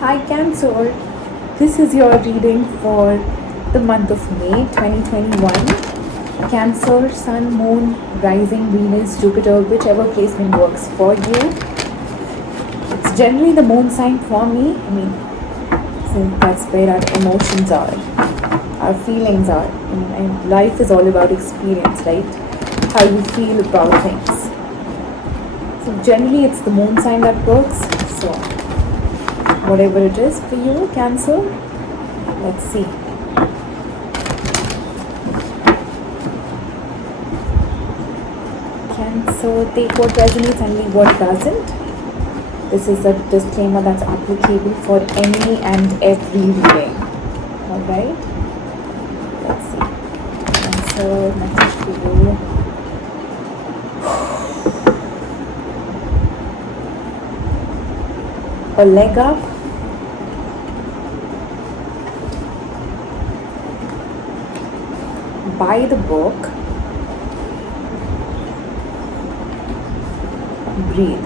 Hi Cancer, this is your reading for the month of May 2021. Cancer, Sun, Moon, Rising, Venus, Jupiter, whichever placement works for you. It's generally the moon sign for me. Since that's where our emotions are, our feelings are. And life is all about experience, right? How you feel about things. So generally it's the moon sign that works. So whatever it is for you, Cancer, let's see. Cancer, take what resonates and leave what doesn't. This is a disclaimer that's applicable for any and every reading. Alright? Let's see. Cancer, message for you. A leg up. Buy the book. Breathe.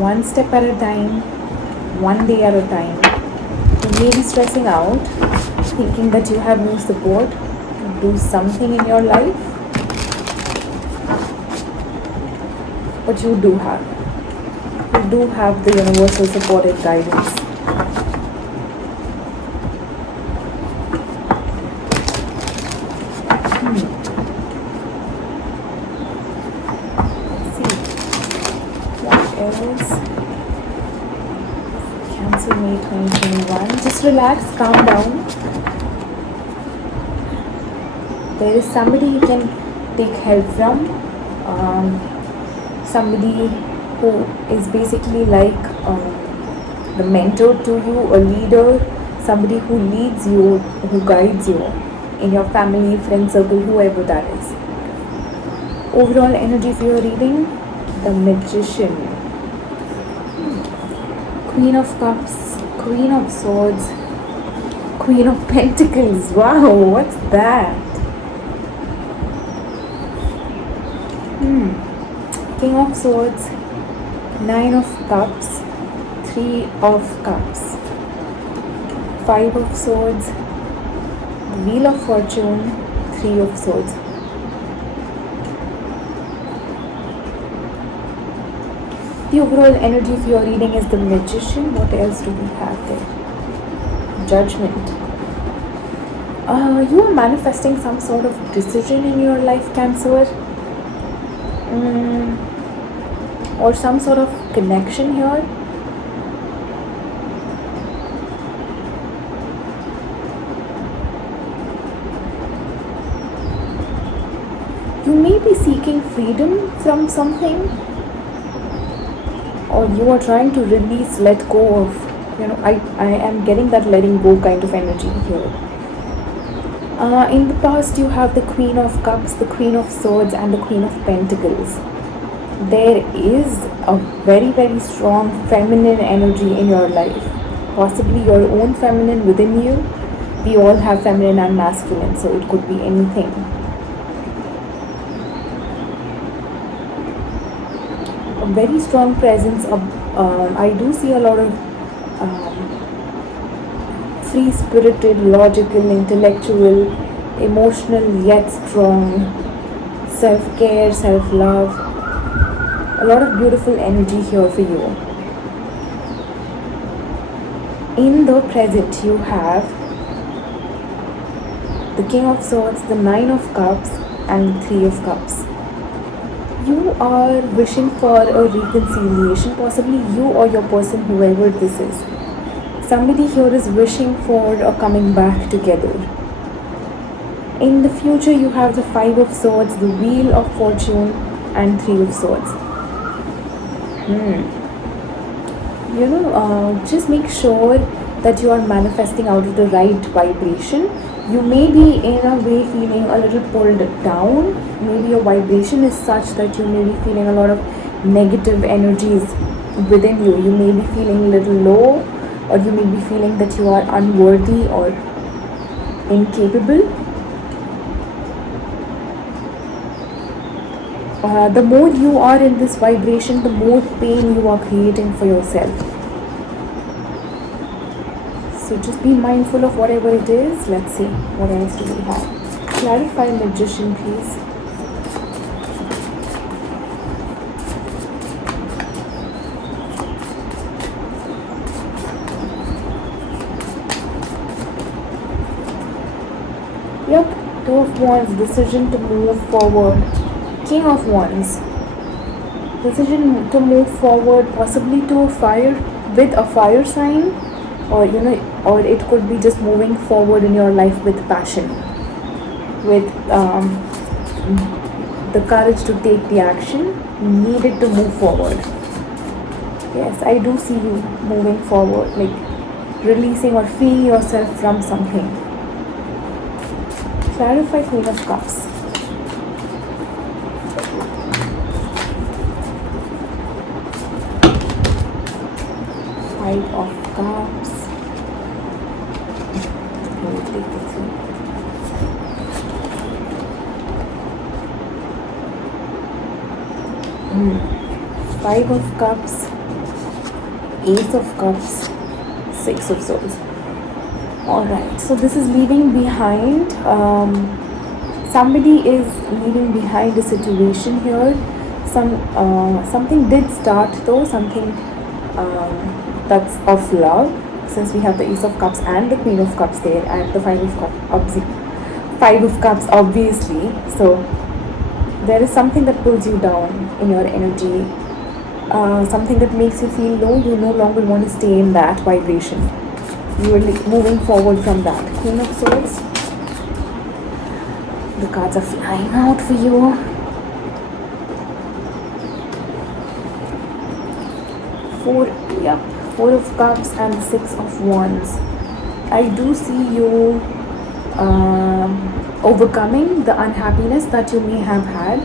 One step at a time, one day at a time. You may be stressing out, thinking that you have no support to do something in your life, but you do have. You do have the universal supported guidance. Cancer, May 2021. Just relax, calm down. There is somebody you can take help from. Somebody who is basically like the mentor to you, a leader, somebody who leads you, who guides you in your family, friend circle, whoever that is. Overall energy for your reading, the Magician. Queen of Cups, Queen of Swords, Queen of Pentacles. Wow, what's that? King of Swords, Nine of Cups, Three of Cups, Five of Swords, Wheel of Fortune, Three of Swords. The overall energy of your reading is the Magician. What else do we have there? Judgment. You are manifesting some sort of decision in your life, Cancer. Or some sort of connection here. You may be seeking freedom from something, or you are trying to release, let go of, I am getting that letting go kind of energy here. In the past, you have the Queen of Cups, the Queen of Swords, and the Queen of Pentacles. There is a very, very strong feminine energy in your life. Possibly your own feminine within you. We all have feminine and masculine, so it could be anything. A very strong presence of, I do see a lot of free-spirited, logical, intellectual, emotional yet strong, self-care, self-love. A lot of beautiful energy here for you. In the present, you have the King of Swords, the Nine of Cups, and the Three of Cups. You are wishing for a reconciliation, possibly you or your person, whoever this is. Somebody here is wishing for a coming back together. In the future, you have the Five of Swords, the Wheel of Fortune, and Three of Swords. Just make sure that you are manifesting out of the right vibration. You may be in a way feeling a little pulled down. Maybe your vibration is such that you may be feeling a lot of negative energies within you. You may be feeling a little low, or you may be feeling that you are unworthy or incapable. The more you are in this vibration, the more pain you are creating for yourself. So just be mindful of whatever it is. Let's see, what else do we have? Clarify, Magician, please. Yep, Two of Wands, decision to move forward. King of Wands, decision to move forward, possibly to a fire, with a fire sign, or or it could be just moving forward in your life with passion, with the courage to take the action needed to move forward. Yes, I do see you moving forward, like releasing or freeing yourself from something. Clarify, Queen of Cups. Five of Cups. Let me take this one. Five of Cups, Ace of Cups, Six of Swords. Alright, so this is leaving behind, somebody is leaving behind a situation here. Something did start though, something that's of love, since we have the Ace of Cups and the Queen of Cups there, and the Five of Cups obviously. So there is something that pulls you down in your energy, something that makes you feel low. You no longer want to stay in that vibration. You are like moving forward from that. Queen of Swords. The cards are flying out for you. Four of Cups and Six of Wands. I do see you overcoming the unhappiness that you may have had.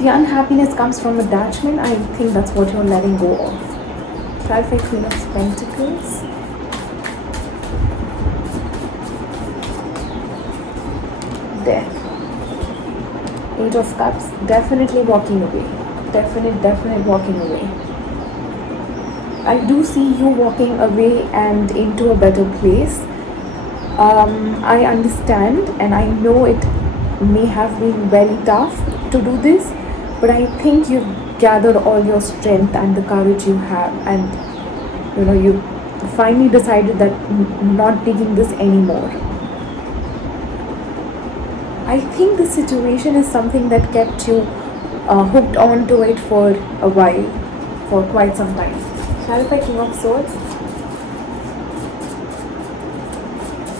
The unhappiness comes from attachment. I think that's what you're letting go of. Clarify, Queen of Pentacles. Death. Eight of Cups. Definitely walking away. Definite walking away. I do see you walking away and into a better place. I understand and I know it may have been very tough to do this, but I think you've gathered all your strength and the courage you have, and you finally decided that not digging this anymore. I think the situation is something that kept you hooked on to it for a while, for quite some time. Clarify, King of Swords.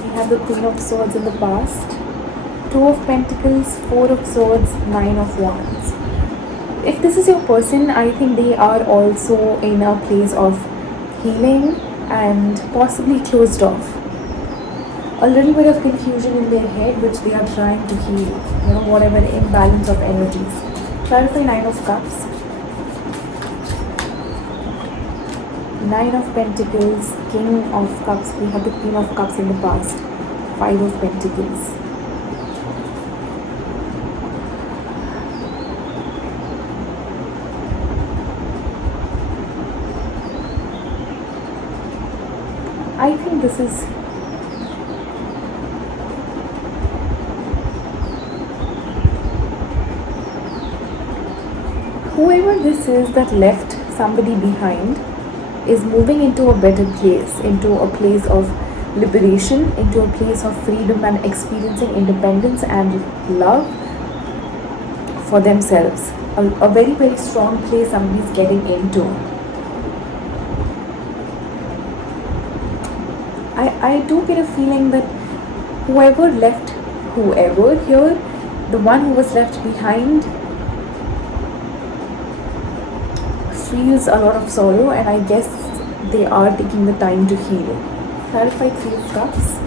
We have the Queen of Swords in the past. Two of Pentacles, Four of Swords, Nine of Wands. If this is your person, I think they are also in a place of healing and possibly closed off. A little bit of confusion in their head, which they are trying to heal. Whatever imbalance of energies. Clarify, Nine of Cups. Nine of Pentacles, King of Cups. We have the Queen of Cups in the past. Five of Pentacles. I think this is whoever this is that left somebody behind is moving into a better place, into a place of liberation, into a place of freedom and experiencing independence and love for themselves. A very strong place somebody's getting into. I do get a feeling that whoever here, the one who was left behind, feels a lot of sorrow, and I guess they are taking the time to heal. Clarify, Three of Cups.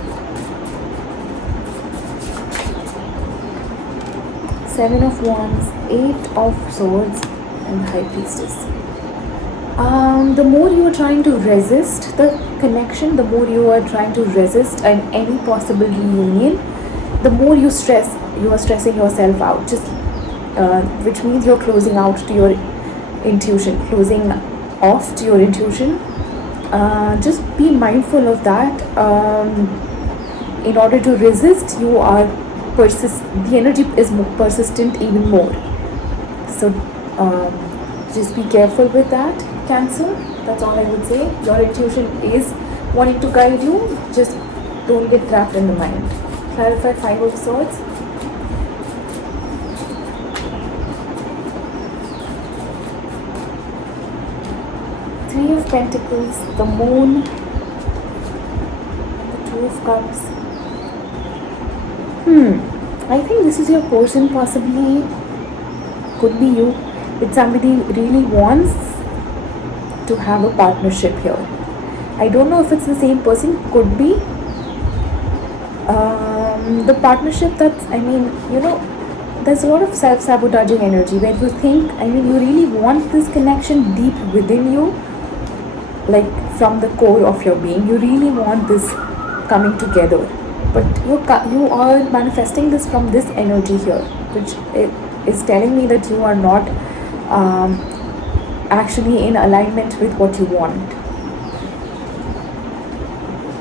Seven of Wands, Eight of Swords, and the High Priestess. The more you are trying to resist the connection, the more you are trying to resist any possible reunion, the more you are stressing yourself out. Just which means you're closing out to your intuition, closing off to your intuition. Just be mindful of that. In order to resist, you are the energy is persistent even more. So just be careful with that, Cancer. That's all I would say. Your intuition is wanting to guide you. Just don't get trapped in the mind. Clarify Five of Swords. Three of Pentacles, the Moon, the Two of Cups. I think this is your person, possibly. Could be you. If somebody really wants to have a partnership here. I don't know if it's the same person. Could be. The partnership that's, there's a lot of self-sabotaging energy where you think, you really want this connection deep within you, like from the core of your being. You really want this coming together, but you are manifesting this from this energy here, which is telling me that you are not actually in alignment with what you want.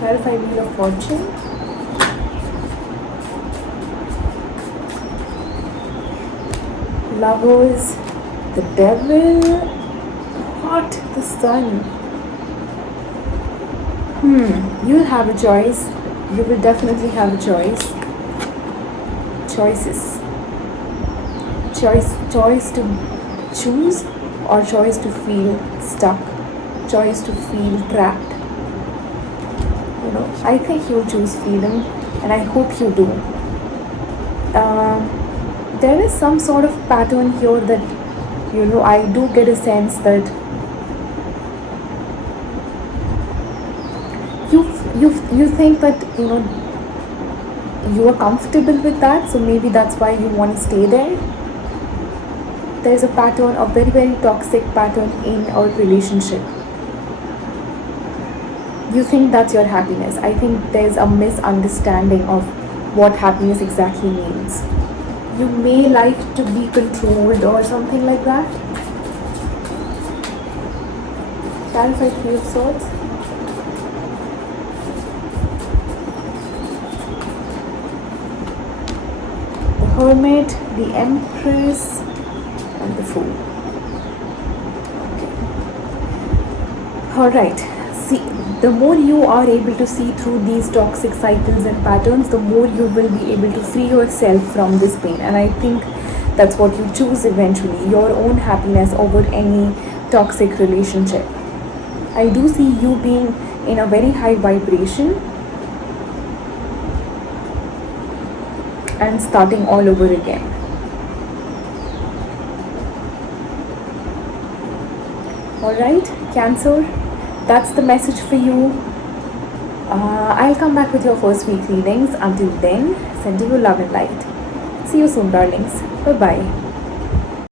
Clarify Wheel of Fortune. Lovers, the Devil, Heart, the Sun. You'll have a choice. You will definitely have a choice. Choices. Choice to choose, or choice to feel stuck, choice to feel trapped. I think you'll choose freedom, and I hope you do. There is some sort of pattern here that, I do get a sense that you think that, you are comfortable with that, so maybe that's why you want to stay there. There's a pattern, a very, very toxic pattern in our relationship. You think that's your happiness. I think there's a misunderstanding of what happiness exactly means. You may like to be controlled or something like that. Clarify Three of Swords. The Hermit, the Empress, and the Fool. Okay. Alright. See, the more you are able to see through these toxic cycles and patterns, the more you will be able to free yourself from this pain. And I think that's what you choose eventually, your own happiness over any toxic relationship. I do see you being in a very high vibration and starting all over again. Alright, Cancer. That's the message for you. I'll come back with your first week readings. Until then, sending you love and light. See you soon, darlings. Bye-bye.